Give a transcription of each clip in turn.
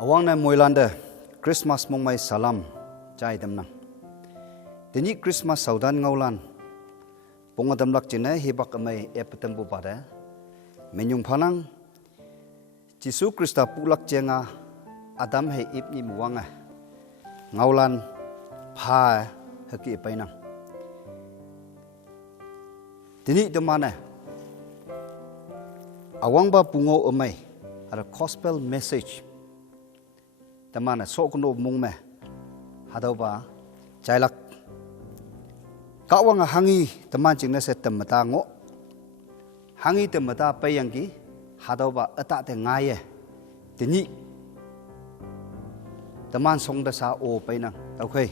Awang na moilanda Christmas mong may salam chai dam nang. Tini Christmas Shaotan Ngaolan. Pongadam lak chine hibak amay epatem bu pada. Menyung panang Jisu Krista pulak jenga Adam he ipni muwanga. Ngaolan pa haki ipainang. Tini demana Üwangpa Pungao Ümei ada gospel message. Temana sokuno mungme hadau ba jailak kawang hangi teman jingna se temata ngo hangi temata payangki hadau ba eta te ngaye tini teman song da sa o painang okay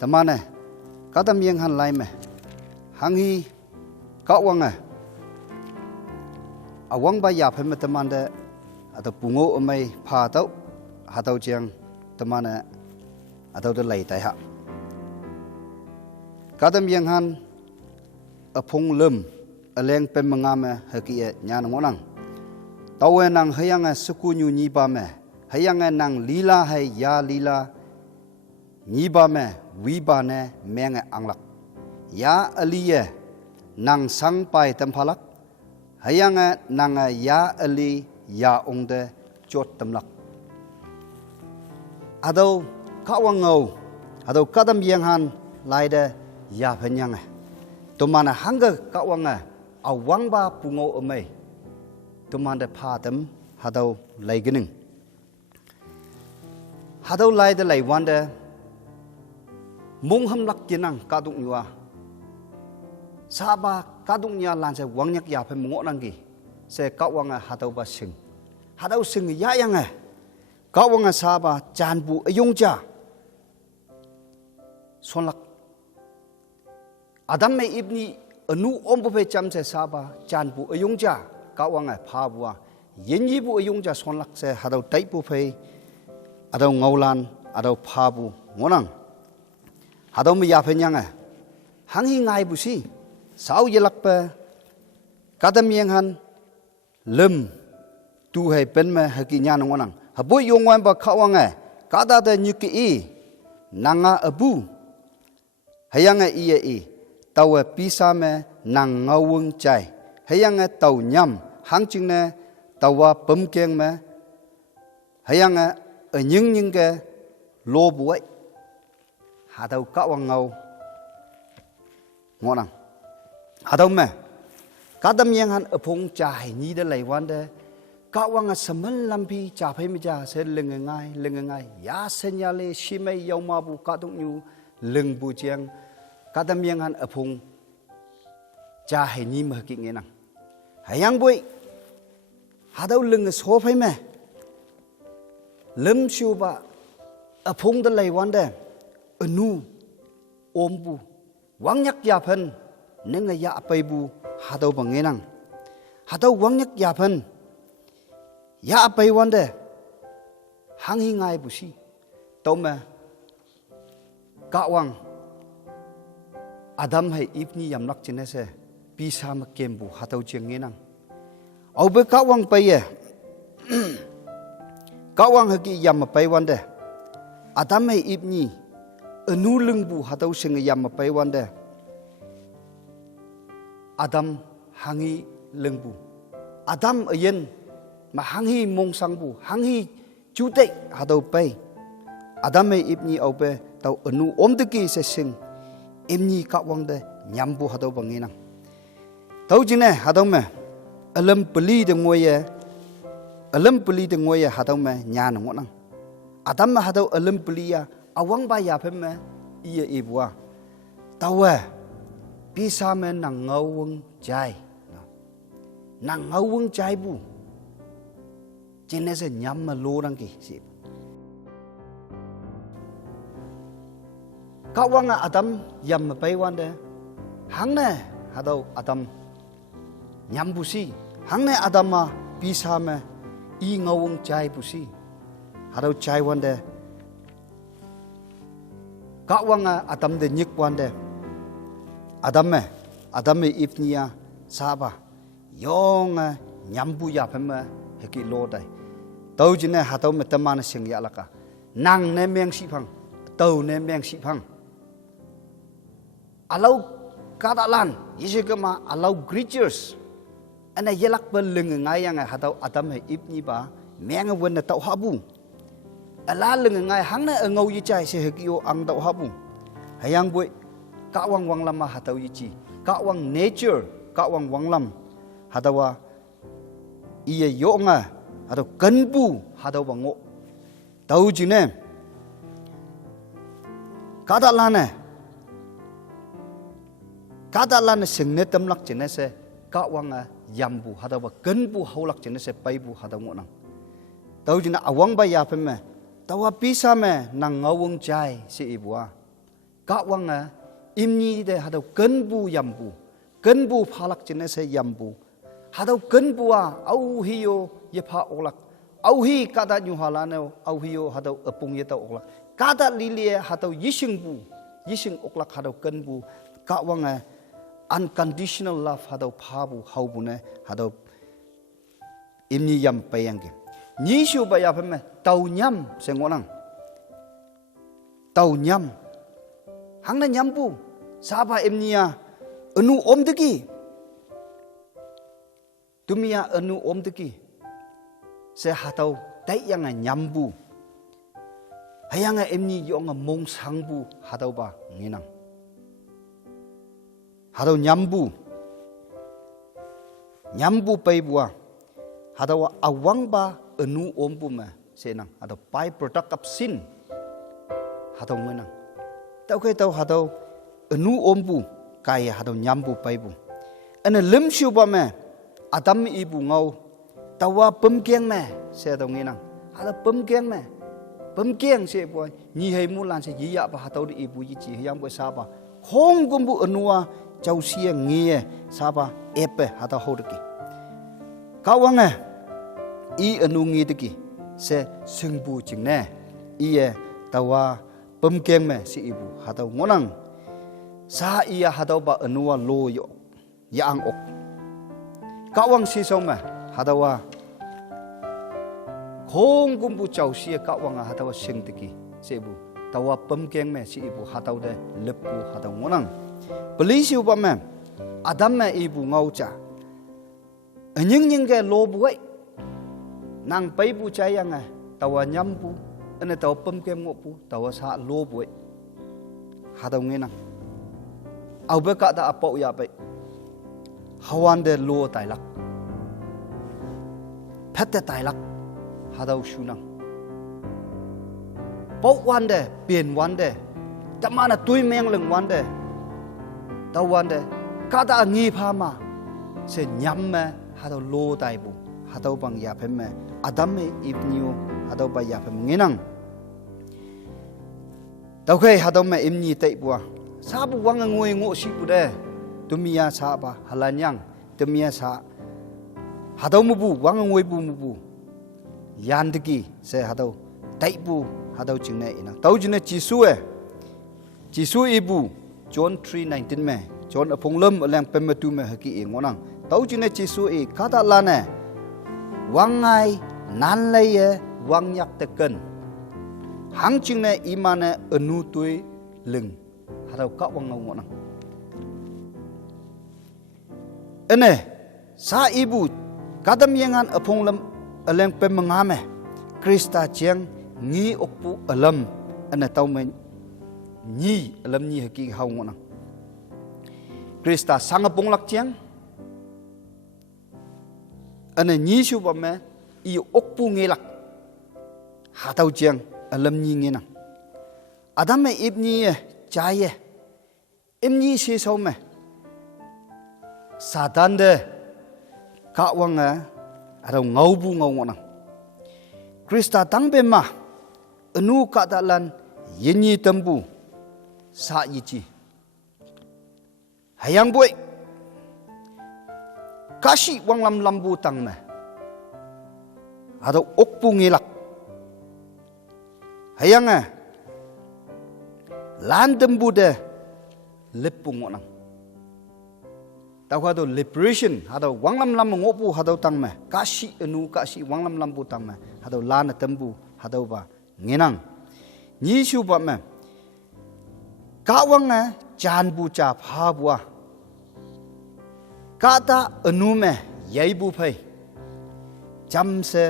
temane kadam yang han lai me hangi kawang Üwangpa ya pheme teman de ada Pungao Ümei pha tau hadau jiang temana atau de lai tai ha kadam yang han apong lem aleng pen mangame haki nyan ngonang tawe nang hayang suku nyu ni ba me hayang nang lila hai ya lila ni ba me wi ba ne meng anglak ya aliye nang sang pai temphalak hayang nang ya ali ya ongde chot tamlak Adau kawang ngau, adau kadam yang han laida ya penyang. Tumana hangga kawang Üwangpa Pungao Ümei. Tumanda patem hadau lai gening. Hadau laida lai wanda mung ham lak jenang kadung nyua. Saba kadung nya lan se wangnyak ya pe mungo nanggi. Se kawang hadau ba sing. Hadau sing ya yang Kawang saba janbu ayungja sonlak Adam me ibni anu ombu pe cham se saba janbu ayungja kawang phabua yenyi bu ayungja sonlak se hadau taipu pe adau ngaulan adau phabu ngonang hadau me ya phenyang hangi ngai bu si sau yelak pe kadam yang han lem tu hai pen me haki nya ngonang Habu yongwan ba kawang kada da nyuki nanga abu hayang ie tawa pisa me nang ngawung chai hayang taw nyam hangching ne tawa pumkeng me hayang anying ning ke lo buai hadau kawang ngau ngonang hadau me kadam yang han apong chai ni da lai wan de Kawang semen lampi capai meja se lengengai ya senyale simei yaumabu kadung yu lengbu jiang kadam yang han apung cahe ni mahki ngenang hayang boy hadau leng sopai me lem siuba apung de lai wanda anu ombu wangyak yapan nenga ya apaibu hadau bangenang hadau wangyak yapan Ya apa wanda hangi ngai busi tome kawang Adam hai ibni yam lak chine se bisa makembu hatau jengenang au be kawang paye kawang haki yam pai wanda Adam hai ibni anu lengbu hatau sing yam pai wanda Adam hangi lengbu Adam ayen mà hangi mong sangbu hangi chute hadau pai Adam ibni au pe tau anu omdeki se sing imni kawang de nyambu hadau banginang tau jine hadau me alam peli de ngoye hadau me nyan ngonang Adam ma hadau alam peli ya Üwangpa ya phe me iya ibwa tawa bisa me nang ngawung jai bu Jenese nyam lorang ki sip. Kawang Adam yam pai wanda hangne hadau Adam nyam busi hangne Adam ma bisa me I ngawung chai busi hadau chai wanda kawang Adam de nyik wanda Adam me ifnia saba yong nyam bu ya phema heki lo dai tàu chỉ này hạt tàu mà tâm man sinh ya là cả nàng nem miếng xị phăng tàu nem miếng xị phăng alau kada lan Yesus kema alau creatures anh yelak bel lưng ngay yang hạt tàu Adam hay ibni ba miếng vấn là tàu habu ala lưng ngay hang na ngau yi chai se hekio ang tàu habu hayang boy ka wang lam hạt tàu yi chi ka wang nature ka wang lam hạt tàu iye yo nga atau kanbu hadaw bango tau jine kada lana singne tamlak jine se ka wanga yambu hadaw kanbu haulak jine se paibu hadaw ngo nang tau jine awang ba ya peme tawa pisa me nang ngawung chai si ibua ka wanga imni de hadaw kanbu yambu kanbu phalak jine se yambu hadaw kanbua au hiyo yepa olak au hi kada nyuhalane au hiyo hadaw apung yeta olak kada lilie hadaw yishing oklak hadaw kanbu ka wanga unconditional love hadaw phabu haubune hadaw imni yam payange nishu ba ya phame tau nyam sengonang tau nyam hangna nyambu saba imnia enu omdegi tumia enu omdegi se hataw tay yang nyambu hayanga emni yong mong sangbu hataw ba nginang hataw nyambu paibua hataw awang ba enu ombu ma senang hataw by product of sin hataw nginang taw hataw enu ombu kaya hataw nyambu paibu ane limshu ba me Adam ibu ngau tawa pemkeng me se tau nginang ala pemkeng se boy ni hai mulan se yiya ba hatau di ibu yi chi yang boy saba hong gumbu anua chau sia ngie saba epe hatau hodki kawange i anu ngi deki se singbu jingne iye tawa pemkeng me si ibu hatau ngonang sa iya hatau ba anua lo yo yang ok kawang si soma hadawa khong gumbu chau sia kawang hadawa singtiki sebu tawa pemkeng me si ibu hadaw de lepu hadaw ngonang polisi upa me adam me ibu ngau cha anying ge lo buai nang pai bu chayang tawa nyampu ane tawa pemkeng ngopu tawa sa lo buai hadaw ngenang au be ka da apau ya pai hawan de lo tai lak phet de tai lak hadaw shunang pau wan de pien wan de tamana tui meng leng wan de taw wan de kada ngi pha ma se nyam me hadaw lo tai bu hadaw bang ya phem me adam me ibniu hadaw ba ya phem nginang taw khai hadaw me imni tai bua sabu wang ngoi ngo si bu de tumia sa ba halanyang tumia sa hadaw mubu wang ngoi bu mubu yandgi se hadaw tai bu hadaw jingne ina taw jinne jisu ibu John 3:19 me John aponglam alang pematu me haki ngonang taw jinne jisu e kada lane wangai nan leye wangyak teken hang jingne imane anu tui leng hadaw ka wang ngonang ene sa ibu kadam yangan aponglam alang pemangame Krista chiang ngi okpu alam ane taumen nyi alam nyi haki haungonang Krista sangapong lak chiang ane nyi suba me i okpu ngelak hatau chiang alam nyi nginang adam me ibni chaye imni si saume Satan de ka wanga arau ngaubu ngonang Krista tangbe ma enu ka dalan yenyi tembu sa yichi hayang boy kashi wang lambu tang me arau okpu ngilak hayang lan tembu de lepung ngonang tao hado liberation hado wang lam ngopu hado tang me kashi anu kashi wang lam bu tang me hado lana tembu hado ba ngenang ni shu ba me ka wang na chan bu cha pha bua ka ta anu me yai bu phai cham se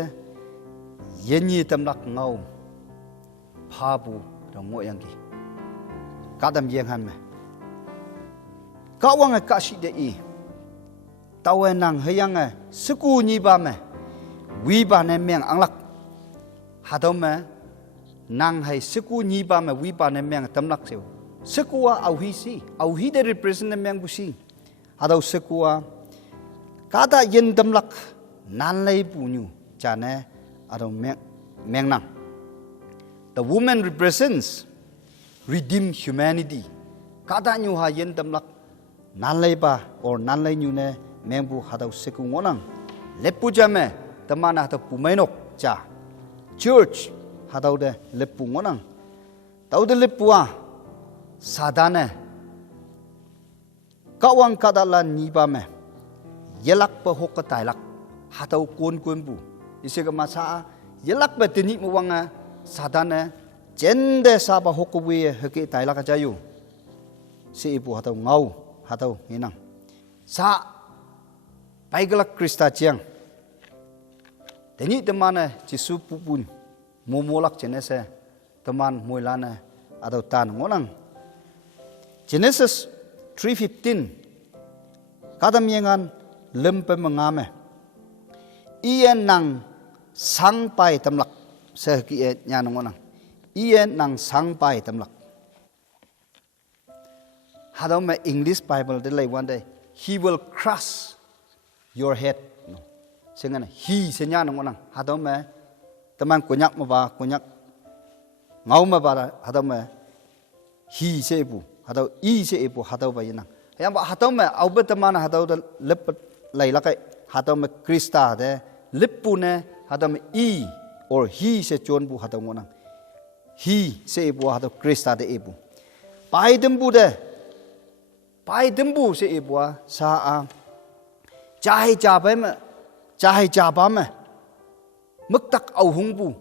yen yi tam lak ngau pha bu dong ngo yang ki ka dam yeng han me ka wang ka shi de i tao nang hayang sku ni ba me wi ba ne meng anglak hadom me nang hai sku ni ba me wi ba ne meng tam lak seu sekua au hi de represent meng bu si hadau sekua kada yen tam lak nan lei pu nyu cha ne adau meng nang the woman represents redeemed humanity kada nyu ha yen tam lak nan lei ba or nan lei nyu ne meng bu hadau seku ngonang lepu jame tamana ta Bumeinok cha church hadau de lepu ngonang tau de lepua sadane kawang kadalan ni ba me yelak pa hok ka tailak hadau kun bu ise ka masa yelak ba tini mo wanga sadane jende sa ba hok wi heke tailak ka jayu si ibu hadau ngau hadau hinang sa Paigalak Krista chiang teni temane jisu pupun momolak jenese teman moilana adau tan ngonang Genesis 3:15 kadam yengan lempe mengame ien nang sang pai tamlak sehki nya ngonang ien nang sang pai tamlak hadam me English Bible de lai one day he will crush your head no sengan hi senya ngonang hadam me teman konyak ma ba konyak ngau ma ba hadam me hi sebu hadau i sebu hadau ba yana yang ba hadam me au ba teman hadau da lep lai la kai hadam me krista de lepu ne hadam i or hi se chon bu hadau ngonang hi sebu hadau krista de ebu pai dembu se ebu sa a chai cha ba me mức tắc au hung bu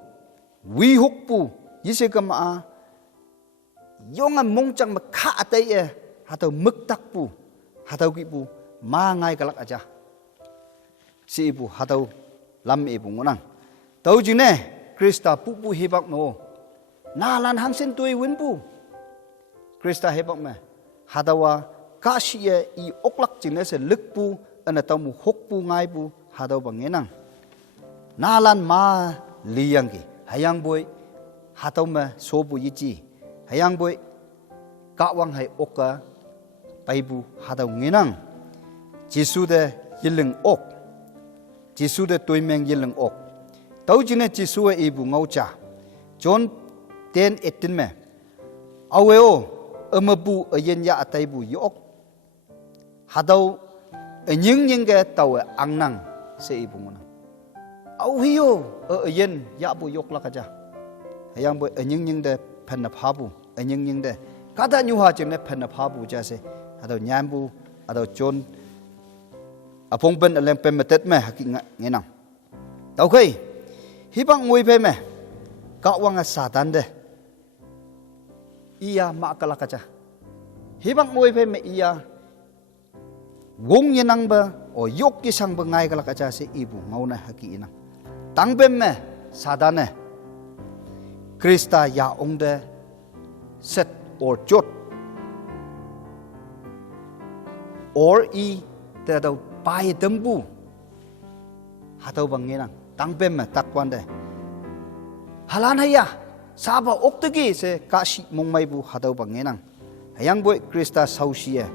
wi huk bu yise kam a yong am mong chang ma kha tai e ha to mức tắc bu ha to ki bu ma ngai kalak aja si bu ha to lam e bu ngonang tau ji ne krista pu pu hi bak no na lan hang sen tui win bu krista he bak me ha da wa ka shi e i oklak ji ne se luk bu ana taw mu hok bu ngai bu ha do bang ngenang nalan ma liyang ki hayang boy hataw ma so bu yichi hayang boy ka wang hai oka paibu hataw ngenang jisu de yiling ok jisu de toimeng yiling ok taw jine jisu e ibu ngaucha John 10:18 me aweo amabu ayen ya atai bu yok hataw nying ge taw angnang se ibu ngona au hiyo yen ya bu yok la kaja hayang boy nying de phan na phabu nying de kada nyu ha chim ne phan na phabu ja se ado nyam bu ado chon apong ben alem pe metet me haki ngenang tau kai hi bang ngoi pe me ka wanga satan de iya ma kala kaja hi bang ngoi pe me iya wong yenang ba o yok ki sang ba ngai kala kaja se ibu ngauna haki inang tang bem me sadane krista ya ongde set or jot or i te do pai tembu hatau bangenang tang bem me takwan de halan haya saba oktegi se kashi mongmai bu hatau bangenang hayang boy krista sausie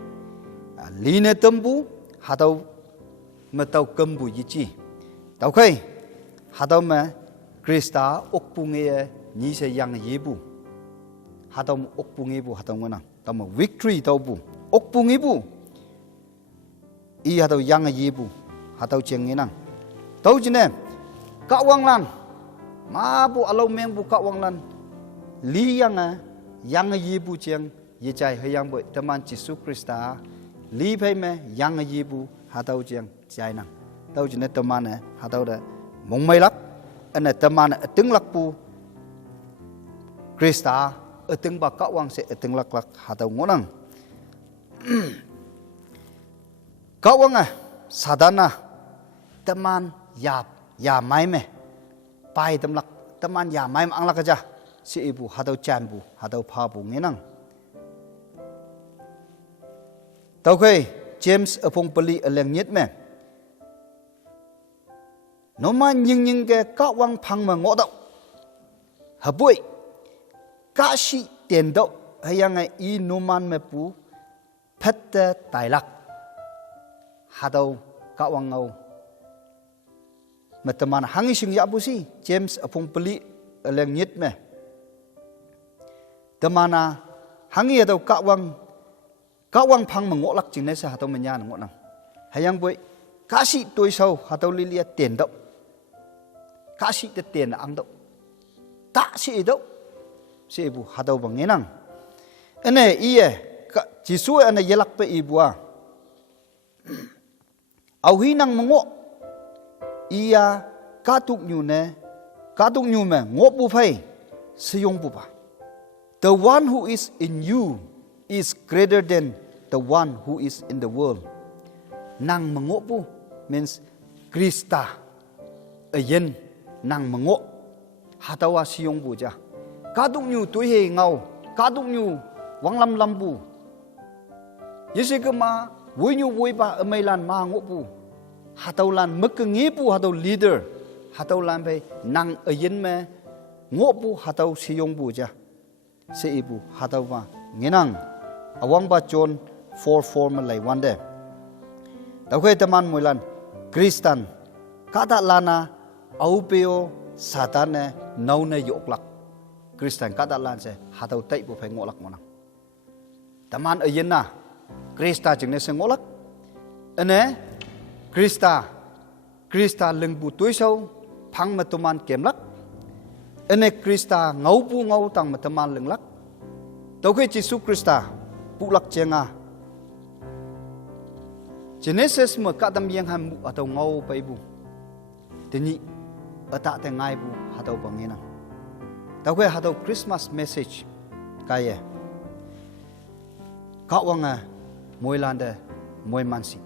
line tembu hatau matau kembu yichi tau kai hadaw me krista okpunge ni se yang yebu hadaw okpunge bu hadaw ngona tam victory taw bu okpunge bu i hadaw yang yebu hadaw chengenang taw jine ka wanglan ma bu alo meng bu ka wanglan li yang yebu cheng ye chai hayang boy taman jisu krista lý phải mẹ yang gì bu hà tàu chiang dài năng tàu chỉ nên tâm man này hà tàu đó mong mấy lắc anh này tâm man này tiếng lắc bu Krista ở tiếng bạc cạo quang sẽ ở tiếng lắc lắc hà tàu ngõ năng cạo quang à sadana tâm man ya mai mẹ pai tâm lắc tâm man ya mai mang lắc cái si bu hà tàu chan bu hà tàu pha bu nghe năng tàu khay James ở phong pali ở leng nhất mẹ nó mà nhưng cái cạo quang phăng mà ngõ đậu hợp bụi cá sĩ tiền đậu hay yang ngày y numan mẹ pu phết tài lắc hà đầu cạo quang ngầu mà tầm man hàng sinh ya bu si James ở phong pali ở leng nhất mẹ tầm man hàng y đầu cạo quang phăng mà ngõ lắc chừng này sẽ hà đầu mình nhà ngõ nào hay yang bụi cá sĩ tôi sâu hà đầu li tiền đậu cá sĩ tiền là ăn đậu tạ sĩ đậu sĩ bu hà đầu bằng nghe năng anh này chỉ số anh này yelak pe ibu au hi năng mong ngộ cá tục nhu mẹ ngộ bu phải sử dụng bu ba the one who is in you is greater than the one who is in the world năng mong ngộ bu means Krista ayen năng mong ngộ hà tàu sử dụng bu cha cá tục nhu tuổi hề ngầu cá tục nhu wang lam bu Yesu ke ma vui nhu vui ba Ümei lan ma ngộ bu hà tàu lan mất cái nghĩa bu hà tàu leader hà tàu lan phải năng ayen me ngộ bu hà tàu sử dụng bu cha sẽ bu hà tàu ma nghe năng Üwangpa John 4:4 mà lại one day tàu khay teman mui lan Kristan kata lana aupeo satane nau ne yok lak Kristan kata lan se hà tàu tây bu phải ngộ lak mona teman ayen na Krista chừng này sẽ ngộ lak ane Krista lưng bu tuổi sâu phăng mà teman kem lak ane Krista ngau bu ngau tang mà teman lưng lak tàu khay Jesus Krista bu lak chenga Genesis mà cả đam yang ham bu atau ngau pai bu tini ata te ngai bu hà tàu bằng nghe nào tàu khay hà tàu Christmas message cái cạo wang môi lan de môi man si